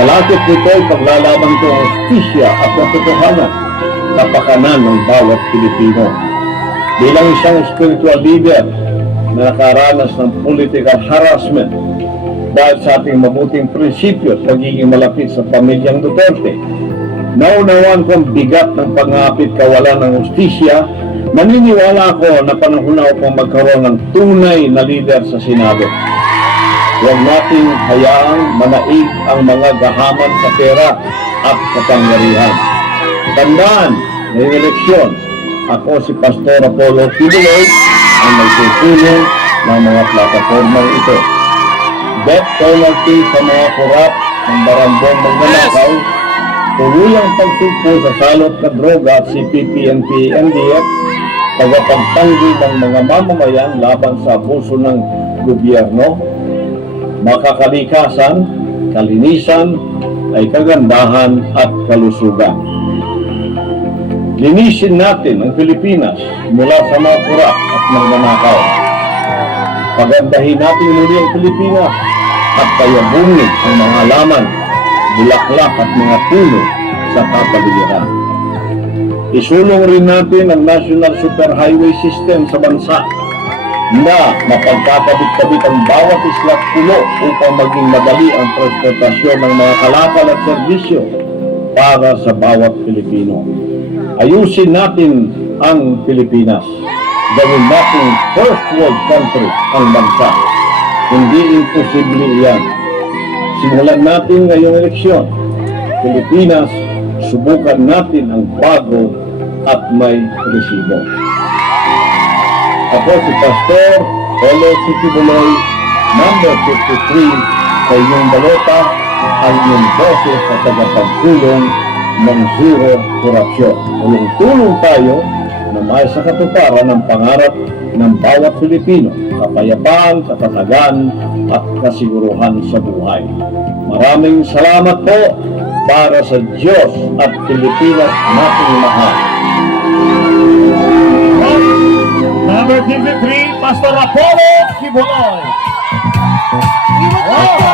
Malapit nito ay paglalaban ko ang hustisya at katotohanan, kapakanan ng bawat Pilipino. Bilang isang spiritual leader na nakaranas ng political harassment dahil sa ating mabuting prinsipyo at pagiging malapit sa pamilyang Duterte, naunawaan ko ang bigat ng pangapit kawalan ng hustisya. Naniniwala ako na panahon na upang magkaroon ng tunay na leader sa Senado. Huwag nating hayaang manaig ang mga gahaman sa pera at kapangyarihan. Tandaan, ngayong eleksyon, ako si Pastor Apollo Kibuloy ang nagsusulong ng mga plataformang ito. Death penalty sa mga korap ng barangay magnanakaw, tuluyang pagsugpo sa salot na droga at CPP-NP, NDF, tagapagtanggi ng mga mamamayan laban sa abuso ng gobyerno, makakalikasan, kalinisan, ay kagandahan at kalusugan. Linisin natin ang Pilipinas mula sa mga kurap at magnanakaw. Pagandahin natin muli ang Pilipinas at payabungin ang mga halaman, bulaklak at mga puno sa kapaligiran. Isulong rin natin ang National Superhighway System sa bansa na mapagkakabit-kabit ang bawat isla at pulo upang maging madali ang transportasyon ng mga kalakal at serbisyo para sa bawat Pilipino. Ayusin natin ang Pilipinas. Gawin natin first world country ang bansa. Hindi imposible iyan. Simulan natin ngayong eleksyon. Pilipinas, subukan natin ang bago at may resibo. Ako si Pastor Apollo Kibuloy, number 53, sa inyong balota, ang inyong boses sa tagapagtulong ng zero korupsyon. Tulong tayo na may sa katuparan ng pangarap ng bawat Pilipino, kapayapaan, katatagan at kasiguruhan sa buhay. Maraming salamat po para sa Diyos at Pilipinas nating mahal.